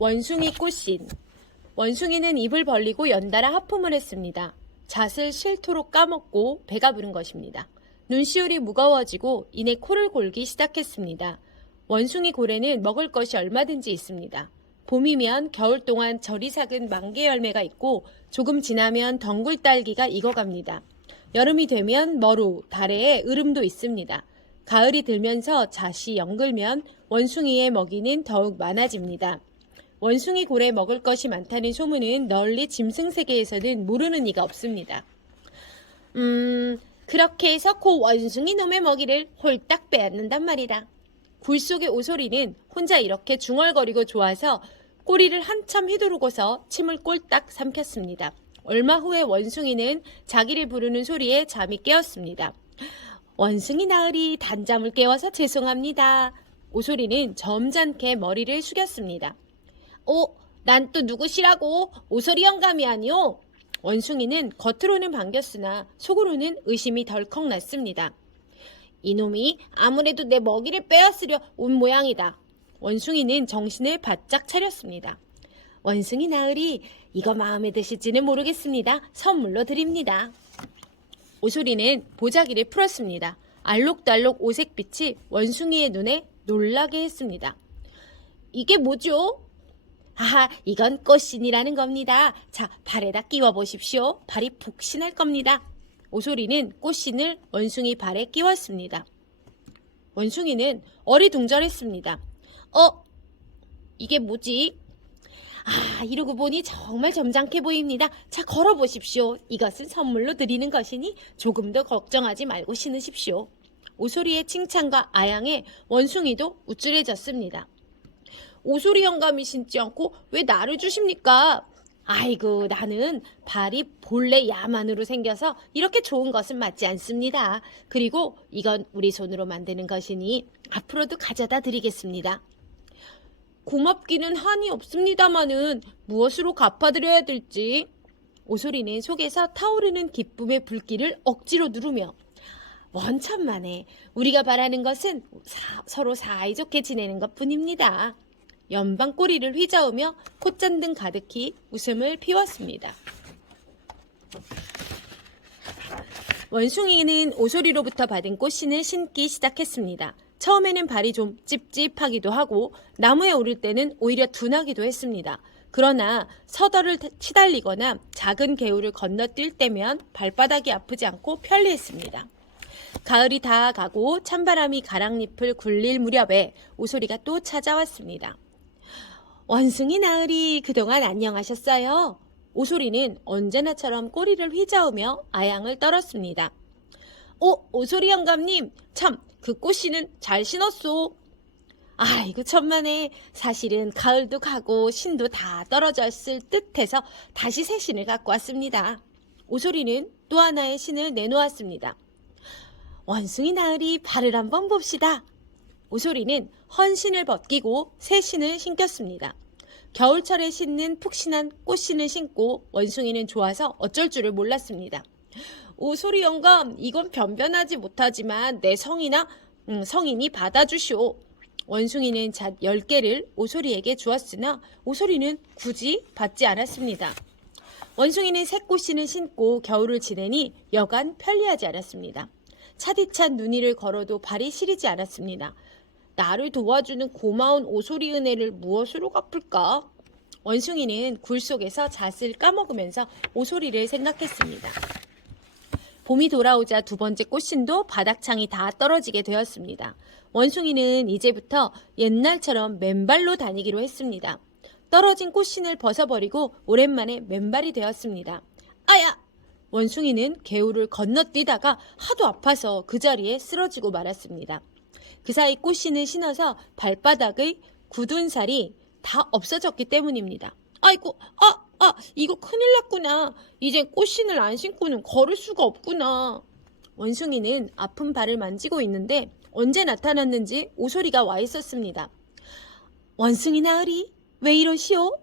원숭이 꽃신. 원숭이는 입을 벌리고 연달아 하품을 했습니다. 잣을 실토록 까먹고 배가 부른 것입니다. 눈시울이 무거워지고 이내 코를 골기 시작했습니다. 원숭이 골에는 먹을 것이 얼마든지 있습니다. 봄이면 겨울 동안 저리 삭은 만개 열매가 있고 조금 지나면 덩굴 딸기가 익어갑니다. 여름이 되면 머루, 다래에 으름도 있습니다. 가을이 들면서 잣이 연글면 원숭이의 먹이는 더욱 많아집니다. 원숭이 골에 먹을 것이 많다는 소문은 널리 짐승세계에서는 모르는 이가 없습니다. 그렇게 해서 그 원숭이 놈의 먹이를 홀딱 빼앗는단 말이다. 굴 속의 오소리는 혼자 이렇게 중얼거리고 좋아서 꼬리를 한참 휘두르고서 침을 꼴딱 삼켰습니다. 얼마 후에 원숭이는 자기를 부르는 소리에 잠이 깨었습니다. 원숭이 나으리 단잠을 깨워서 죄송합니다. 오소리는 점잖게 머리를 숙였습니다. 난 또 누구시라고? 오소리 영감이 아니오. 원숭이는 겉으로는 반겼으나 속으로는 의심이 덜컥 났습니다. 이놈이 아무래도 내 먹이를 빼앗으려 온 모양이다. 원숭이는 정신을 바짝 차렸습니다. 원숭이 나으리, 이거 마음에 드실지는 모르겠습니다. 선물로 드립니다. 오소리는 보자기를 풀었습니다. 알록달록 오색빛이 원숭이의 눈에 놀라게 했습니다. 이게 뭐죠? 이건 꽃신이라는 겁니다. 자, 발에다 끼워보십시오. 발이 폭신할 겁니다. 오소리는 꽃신을 원숭이 발에 끼웠습니다. 원숭이는 어리둥절했습니다. 이게 뭐지? 이러고 보니 정말 점잖게 보입니다. 자, 걸어보십시오. 이것은 선물로 드리는 것이니 조금도 걱정하지 말고 신으십시오. 오소리의 칭찬과 아양에 원숭이도 우쭐해졌습니다. 오소리 영감이 신지 않고 왜 나를 주십니까? 아이고, 나는 발이 본래 야만으로 생겨서 이렇게 좋은 것은 맞지 않습니다. 그리고 이건 우리 손으로 만드는 것이니 앞으로도 가져다 드리겠습니다. 고맙기는 한이 없습니다마는 무엇으로 갚아드려야 될지. 오소리는 속에서 타오르는 기쁨의 불길을 억지로 누르며 원천만에 우리가 바라는 것은 서로 사이좋게 지내는 것뿐입니다. 연방 꼬리를 휘저으며 콧잔등 가득히 웃음을 피웠습니다. 원숭이는 오소리로부터 받은 꽃신을 신기 시작했습니다. 처음에는 발이 좀 찝찝하기도 하고 나무에 오를 때는 오히려 둔하기도 했습니다. 그러나 서더를 치달리거나 작은 개울을 건너뛸 때면 발바닥이 아프지 않고 편리했습니다. 가을이 다 가고 찬바람이 가랑잎을 굴릴 무렵에 오소리가 또 찾아왔습니다. 원숭이 나으리, 그동안 안녕하셨어요? 오소리는 언제나처럼 꼬리를 휘저으며 아양을 떨었습니다. 오소리 영감님, 참 그 꽃씨는 잘 신었소. 아이고 천만에, 사실은 가을도 가고 신도 다 떨어졌을 듯해서 다시 새 신을 갖고 왔습니다. 오소리는 또 하나의 신을 내놓았습니다. 원숭이 나으리, 발을 한번 봅시다. 오소리는 헌신을 벗기고 새 신을 신겼습니다. 겨울철에 신는 푹신한 꽃신을 신고 원숭이는 좋아서 어쩔 줄을 몰랐습니다. 오소리 영감, 이건 변변하지 못하지만 내 성인이 받아주시오. 원숭이는 잣 10개를 오소리에게 주었으나 오소리는 굳이 받지 않았습니다. 원숭이는 새 꽃신을 신고 겨울을 지내니 여간 편리하지 않았습니다. 차디찬 눈이를 걸어도 발이 시리지 않았습니다. 나를 도와주는 고마운 오소리 은혜를 무엇으로 갚을까? 원숭이는 굴 속에서 잣을 까먹으면서 오소리를 생각했습니다. 봄이 돌아오자 두 번째 꽃신도 바닥창이 다 떨어지게 되었습니다. 원숭이는 이제부터 옛날처럼 맨발로 다니기로 했습니다. 떨어진 꽃신을 벗어버리고 오랜만에 맨발이 되었습니다. 아야! 원숭이는 개울을 건너뛰다가 하도 아파서 그 자리에 쓰러지고 말았습니다. 그 사이 꽃신을 신어서 발바닥의 굳은 살이 다 없어졌기 때문입니다. 아이고, 이거 큰일 났구나. 이젠 꽃신을 안 신고는 걸을 수가 없구나. 원숭이는 아픈 발을 만지고 있는데 언제 나타났는지 오소리가 와 있었습니다. 원숭이 나으리, 왜 이러시오?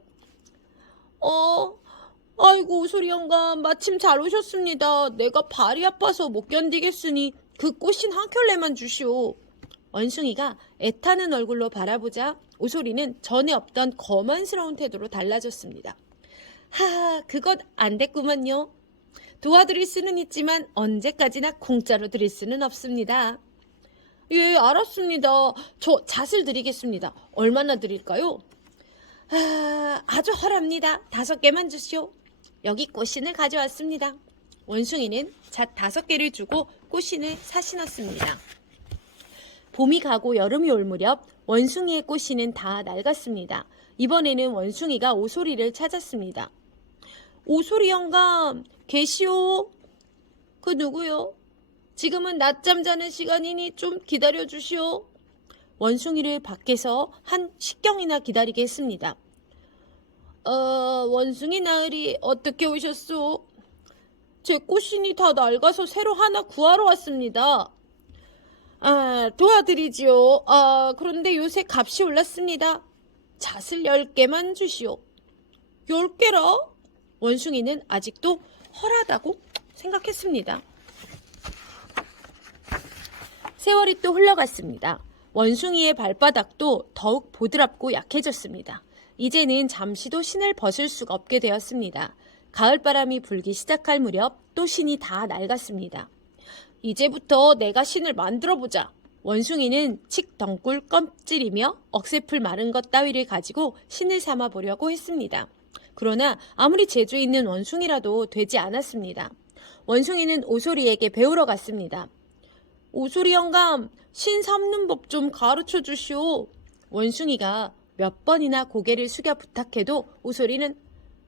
아이고 오소리 영감, 마침 잘 오셨습니다. 내가 발이 아파서 못 견디겠으니 그 꽃신 한 켤레만 주시오. 원숭이가 애타는 얼굴로 바라보자 오소리는 전에 없던 거만스러운 태도로 달라졌습니다. 하하, 그것 안 됐구먼요. 도와드릴 수는 있지만 언제까지나 공짜로 드릴 수는 없습니다. 예, 알았습니다. 저 잣을 드리겠습니다. 얼마나 드릴까요? 아주 헐합니다. 5개만 주시오. 여기 꽃신을 가져왔습니다. 원숭이는 잣 5개를 주고 꽃신을 사신었습니다. 봄이 가고 여름이 올 무렵 원숭이의 꽃신은 다 낡았습니다. 이번에는 원숭이가 오소리를 찾았습니다. 오소리 영감, 계시오? 그 누구요? 지금은 낮잠 자는 시간이니 좀 기다려 주시오. 원숭이를 밖에서 한 식경이나 기다리게 했습니다. 원숭이 나으리 어떻게 오셨소? 제 꽃신이 다 낡아서 새로 하나 구하러 왔습니다. 도와드리지요. 그런데 요새 값이 올랐습니다. 잣을 10개만 주시오. 10개라? 원숭이는 아직도 헐하다고 생각했습니다. 세월이 또 흘러갔습니다. 원숭이의 발바닥도 더욱 보드랍고 약해졌습니다. 이제는 잠시도 신을 벗을 수가 없게 되었습니다. 가을바람이 불기 시작할 무렵 또 신이 다 낡았습니다. 이제부터 내가 신을 만들어보자. 원숭이는 칡 덩굴 껌질이며 억새풀 마른 것 따위를 가지고 신을 삼아 보려고 했습니다. 그러나 아무리 재주 있는 원숭이라도 되지 않았습니다. 원숭이는 오소리에게 배우러 갔습니다. 오소리 영감, 신 삼는 법 좀 가르쳐 주시오. 원숭이가 몇 번이나 고개를 숙여 부탁해도 오소리는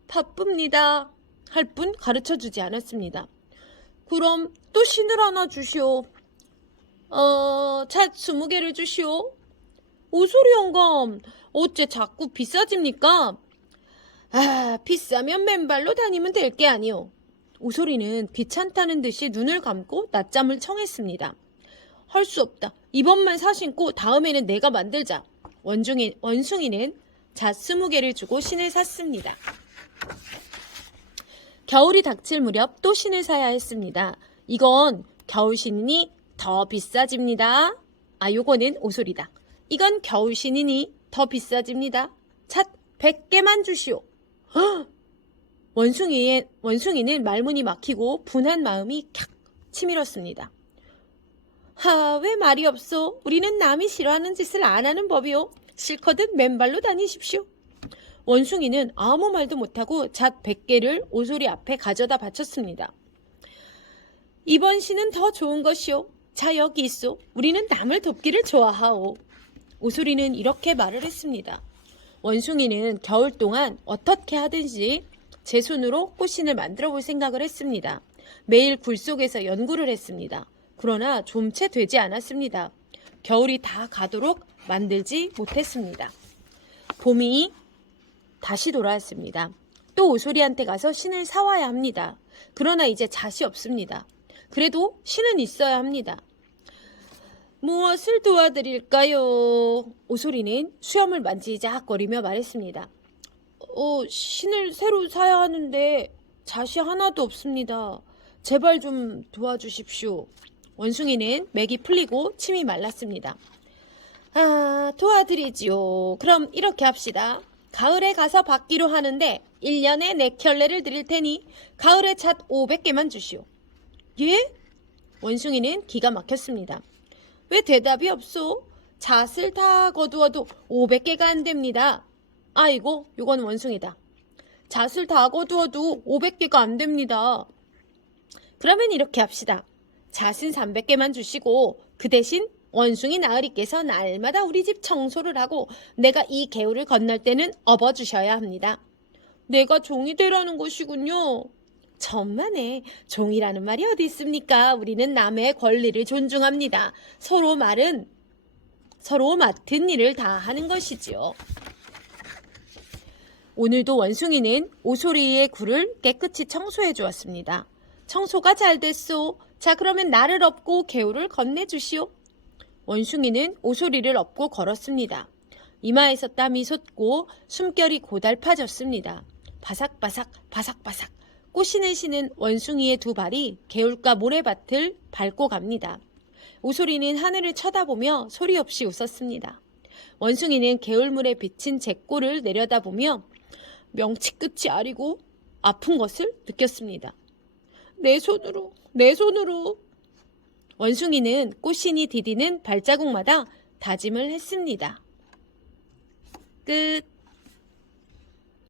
바쁩니다 할 뿐 가르쳐 주지 않았습니다. 그럼 또 신을 하나 주시오. 잣 20개를 주시오. 오소리 영감, 어째 자꾸 비싸집니까? 비싸면 맨발로 다니면 될 게 아니오. 오소리는 귀찮다는 듯이 눈을 감고 낮잠을 청했습니다. 할 수 없다. 이번만 사신고 다음에는 내가 만들자. 원숭이는 잣 20개를 주고 신을 샀습니다. 겨울이 닥칠 무렵 또 신을 사야 했습니다. 이건 겨울신이니 더 비싸집니다. 요거는 오소리다. 이건 겨울신이니 더 비싸집니다. 잣 100개만 주시오. 원숭이는 말문이 막히고 분한 마음이 캬 치밀었습니다. 왜 말이 없소? 우리는 남이 싫어하는 짓을 안 하는 법이오. 실컷은 맨발로 다니십시오. 원숭이는 아무 말도 못하고 잣 100개를 오소리 앞에 가져다 바쳤습니다. 이번 신은 더 좋은 것이오. 자, 여기 있소. 우리는 남을 돕기를 좋아하오. 오소리는 이렇게 말을 했습니다. 원숭이는 겨울 동안 어떻게 하든지 제 손으로 꽃신을 만들어 볼 생각을 했습니다. 매일 굴 속에서 연구를 했습니다. 그러나 좀 채 되지 않았습니다. 겨울이 다 가도록 만들지 못했습니다. 봄이 다시 돌아왔습니다. 또 오소리한테 가서 신을 사와야 합니다. 그러나 이제 잣이 없습니다. 그래도 신은 있어야 합니다. 무엇을 도와드릴까요? 오소리는 수염을 만지작거리며 말했습니다. 신을 새로 사야 하는데 잣이 하나도 없습니다. 제발 좀 도와주십시오. 원숭이는 맥이 풀리고 침이 말랐습니다. 도와드리지요. 그럼 이렇게 합시다. 가을에 가서 받기로 하는데 1년에 4켤레를 드릴 테니 가을에 잣 500개만 주시오. 예? 원숭이는 기가 막혔습니다. 왜 대답이 없소? 잣을 다 거두어도 500개가 안 됩니다. 아이고, 이건 원숭이다. 잣을 다 거두어도 500개가 안 됩니다. 그러면 이렇게 합시다. 잣은 300개만 주시고 그 대신 원숭이 나으리께서 날마다 우리 집 청소를 하고 내가 이 개울을 건널 때는 업어주셔야 합니다. 내가 종이 되라는 것이군요. 천만에 종이라는 말이 어디 있습니까? 우리는 남의 권리를 존중합니다. 서로 맡은 일을 다 하는 것이지요. 오늘도 원숭이는 오소리의 굴을 깨끗이 청소해 주었습니다. 청소가 잘 됐소. 자, 그러면 나를 업고 개울을 건네주시오. 원숭이는 오소리를 업고 걸었습니다. 이마에서 땀이 솟고 숨결이 고달파졌습니다. 바삭바삭 바삭바삭 꽃신을 신은 원숭이의 두 발이 개울가 모래밭을 밟고 갑니다. 오소리는 하늘을 쳐다보며 소리 없이 웃었습니다. 원숭이는 개울물에 비친 잿골을 내려다보며 명치 끝이 아리고 아픈 것을 느꼈습니다. 내 손으로. 원숭이는 꽃신이 디디는 발자국마다 다짐을 했습니다. 끝.